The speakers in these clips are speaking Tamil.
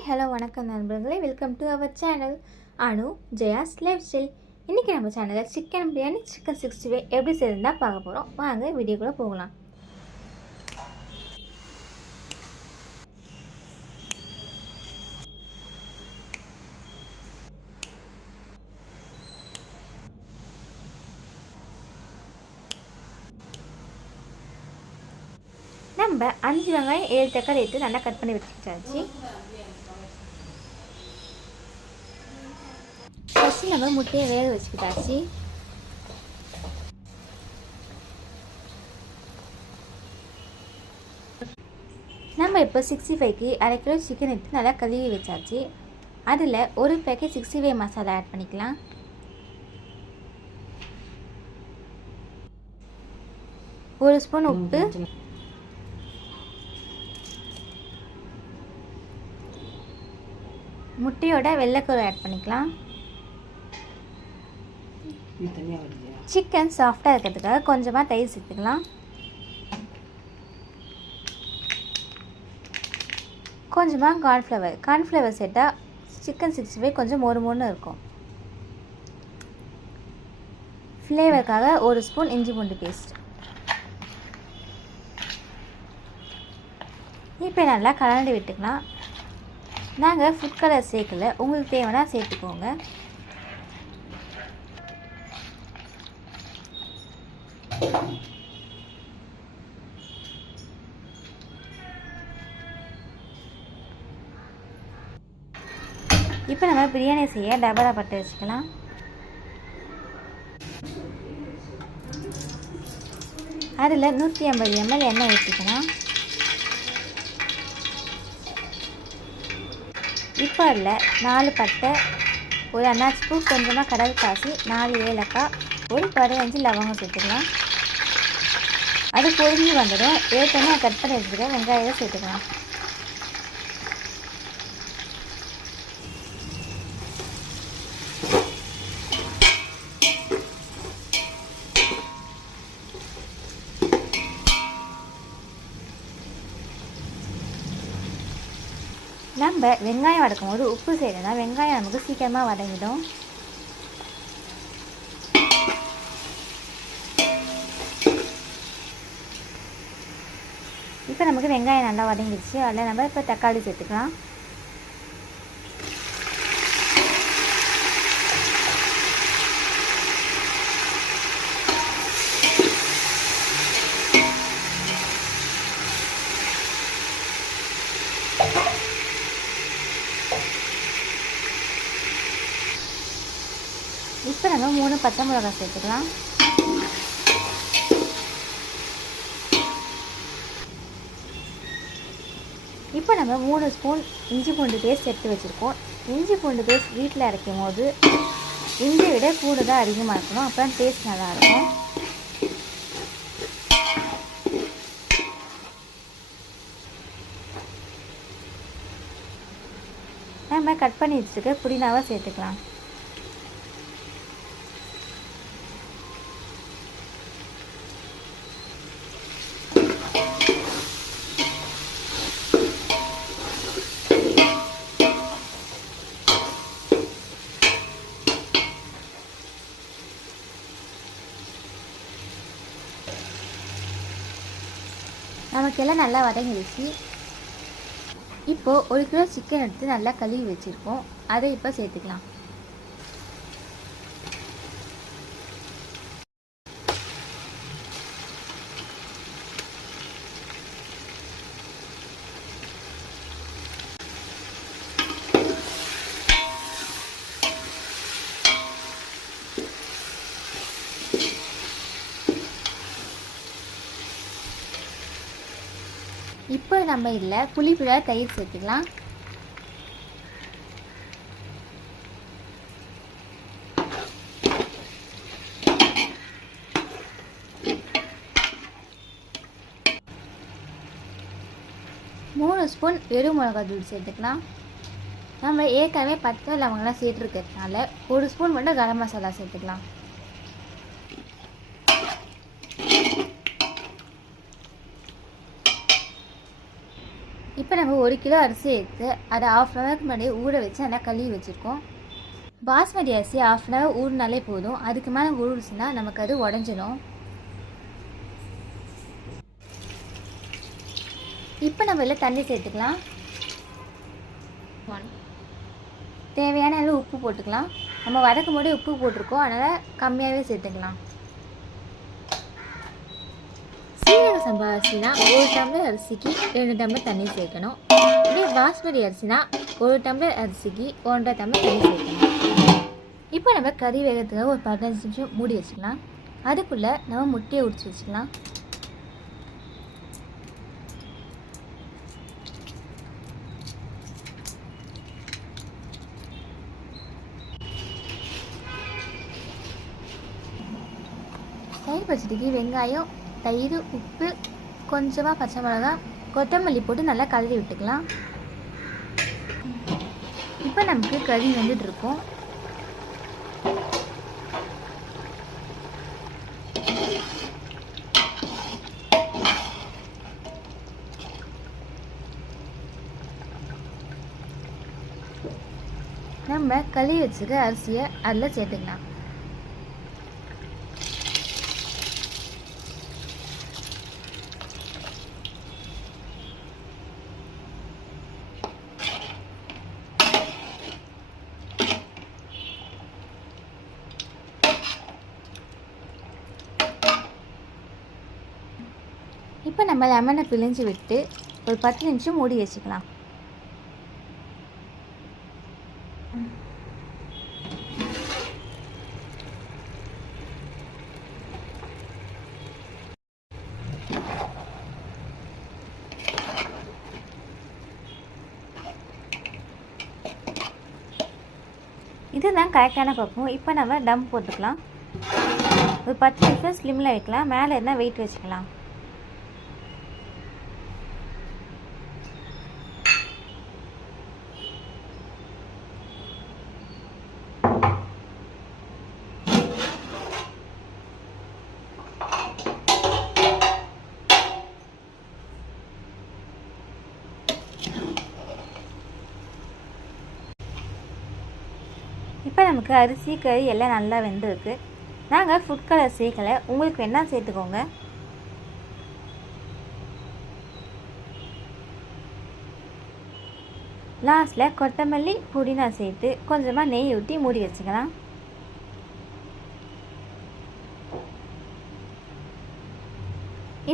ஹாய் ஹலோ வணக்கம் நண்பர்களே, welcome to our channel Anu Jaya's lifestyle. இன்றைக்கி நம்ம சேனலில் சிக்கன் பிரியாணி, சிக்கன் 65 எப்படி செய்யறதுனா பார்க்க போகிறோம். வாங்க வீடியோக்குள்ளே போகலாம். நம்ம 5 வெங்காயம் 7 தக்காளி எடுத்து நல்லா கட் பண்ணி வச்சுக்கிட்டாச்சு. ஃபஸ்ட்டு நம்ம முட்டையை வேக வச்சுக்கிட்டாச்சு. நம்ம இப்போ 65க்கு அரை கிலோ சிக்கன் எடுத்து நல்லா கழுவி வச்சாச்சு. அதில் ஒரு பேக்கெட் 65 மசாலா ஆட் பண்ணிக்கலாம். ஒரு ஸ்பூன் உப்பு, முட்டையோட வெள்ளைக்கரு ஆட் பண்ணிக்கலாம். சிக்கன் சாஃப்டாக இருக்கிறதுக்காக கொஞ்சமாக தயிர் சேர்த்துக்கலாம். கொஞ்சமாக கார்ன்ஃப்ளவர் சேர்த்தால் சிக்கன் 65 கொஞ்சம் மொறு மொறுன்னு இருக்கும். ஃப்ளேவருக்காக ஒரு ஸ்பூன் இஞ்சி பூண்டு பேஸ்ட். இப்போ நல்லா கலந்து விட்டுக்கலாம். நாங்கள் ஃபுட் கலர் சேர்க்கல, உங்களுக்கு தேவைன்னா சேர்த்துக்கோங்க. இப்போ நம்ம பிரியாணி செய்ய டபரா பட்டு வச்சுக்கலாம். அதில் 150 ml எண்ணெய் ஊற்றிக்கலாம். இப்போ அதில் 4 பட்டை, ஒரு அன்னாச்சி பூ, கொஞ்சமாக கடல் பாசி, 4 ஏலக்காய், ஒரு 15 லவங்கம் சேர்த்துக்கலாம். அது பொரிஞ்சு வந்துடும். ஏற்கனவே கட் பண்ணி வச்சுருக்க வெங்காயத்தை சேர்த்துக்கலாம். நம்ம வெங்காயம் வதக்கும் போது உப்பு சேர்த்தோம்னா வெங்காயம் நமக்கு சீக்கிரமாக வதங்கிடும். இப்போ நமக்கு வெங்காயம் நல்லா வதங்கிடுச்சு. அதில் நம்ம இப்போ தக்காளி சேர்த்துக்கலாம். இப்போ நம்ம 3 பச்சை மிளகாய் சேர்த்துக்கலாம். இப்போ நம்ம 3 ஸ்பூன் இஞ்சி பூண்டு பேஸ்ட் எடுத்து வச்சுருக்கோம். இஞ்சி பூண்டு பேஸ்ட் வீட்டில் அரைக்கும் போது இஞ்சியை விட கூட தான் அதிகமாக இருக்கணும், அப்போ தான் டேஸ்ட் நல்லாயிருக்கும். நம்ம கட் பண்ணி வச்சுருக்க புதினாவை சேர்த்துக்கலாம். நமக்கெல்லாம் நல்லா வதங்கிடுச்சு. இப்போது 1 கிலோ சிக்கன் எடுத்து நல்லா கழுவி வச்சுருக்கோம். அதை இப்போ சேர்த்துக்கலாம். இப்போ நம்ம இதில் புளிப்புல தயிர் சேர்த்துக்கலாம். மூணு ஸ்பூன் வெறும் மிளகாத்தூள் சேர்த்துக்கலாம். நம்ம ஏற்கனவே பட்டை லவங்கெல்லாம் சேர்த்துருக்கிறதுனால 1 ஸ்பூன் மட்டும் கரம் மசாலா சேர்த்துக்கலாம். இப்போ நம்ம 1 கிலோ அரிசி எடுத்து அதை ½ அன் ஹவருக்கு முன்னாடியே ஊற வச்சு நல்லா கழுவி வச்சுருக்கோம். பாஸ்மதி அரிசி ½ அன் ஹவர் ஊறினாலே போதும். அதுக்கு மேலே ஊறிச்சுன்னா நமக்கு அது உடஞ்சிடும். இப்போ நம்ம இதில் தண்ணி சேர்த்துக்கலாம். தேவையான அளவு உப்பு போட்டுக்கலாம். நம்ம வதக்கும் போது உப்பு போட்டிருக்கோம், அதனால் கம்மியாகவே சேர்த்துக்கலாம். சீரக சம்பா அரிசினா 1 டம்ளர் அரிசிக்கு 2 டம்ளர் தண்ணி சேர்க்கணும். இதே பாஸ்மதி அரிசினா 1 டம்ளர் அரிசிக்கு 1.5 டம்ளர் தண்ணி சேர்க்கணும். இப்போ நம்ம கறி வேகிறதுக்காக ஒரு 15 நிமிஷம் மூடி வச்சுக்கலாம். அதுக்குள்ளே நம்ம முட்டையை உடிச்சு வச்சுக்கலாம். தயிர் பச்சடிக்கு வெங்காயம், தயிர், உப்பு, கொஞ்சமாக பச்சை மிளகாய், கொத்தமல்லி போட்டு நல்லா கலரி விட்டுக்கலாம். இப்போ நமக்கு கறி வந்துட்டுருக்கோம். நம்ம கழுவி வச்சுக்க அரிசியை அதில் சேர்த்துக்கலாம். இப்போ நம்ம லெமனை பிழிஞ்சு விட்டு ஒரு 10 நிமிஷம் மூடி வச்சுக்கலாம். இதுதான் கரெக்டான பக்குவம். இப்போ நம்ம டம் போட்டுக்கலாம். ஒரு 10 நிமிஷம் ஸ்லிம்மில் வைக்கலாம். மேலே இருந்தால் வெயிட் வச்சுக்கலாம். இப்போ நமக்கு அரிசி கறி எல்லாம் நல்லா வெந்திருக்கு. நாங்கள் ஃபுட் கலர் சேர்க்கலை, உங்களுக்கு வேணா சேர்த்துக்கோங்க. லாஸ்ட்டில் கொத்தமல்லி, புதினா சேர்த்து கொஞ்சமாக நெய் ஊற்றி மூடி வச்சுக்கலாம்.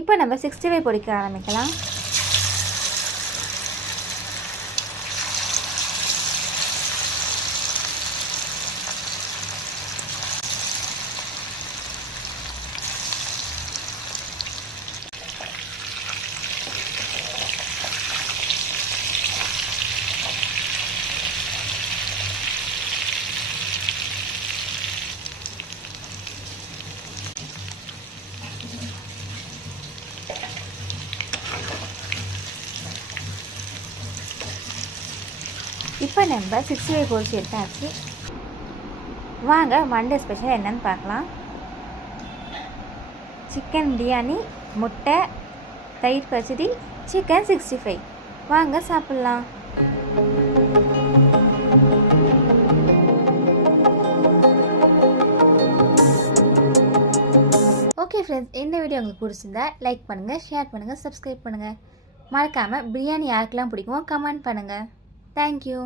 இப்போ நம்ம 65 பொரிக்க ஆரம்பிக்கலாம். இப்போ நம்ம 65 பொரிச்சு எடுத்தாச்சு. வாங்க மண்டே ஸ்பெஷல் என்னன்னு பார்க்கலாம். சிக்கன் பிரியாணி, முட்டை, தயிர் பச்சடி, சிக்கன் 65. வாங்க சாப்பிட்லாம். ஓகே ஃப்ரெண்ட்ஸ், இந்த வீடியோ உங்களுக்கு பிடிச்சிருந்தா லைக் பண்ணுங்கள், ஷேர் பண்ணுங்கள், சப்ஸ்கிரைப் பண்ணுங்கள். மறக்காமல் பிரியாணி யாருக்கெல்லாம் பிடிக்குமோ கமெண்ட் பண்ணுங்கள். Thank you.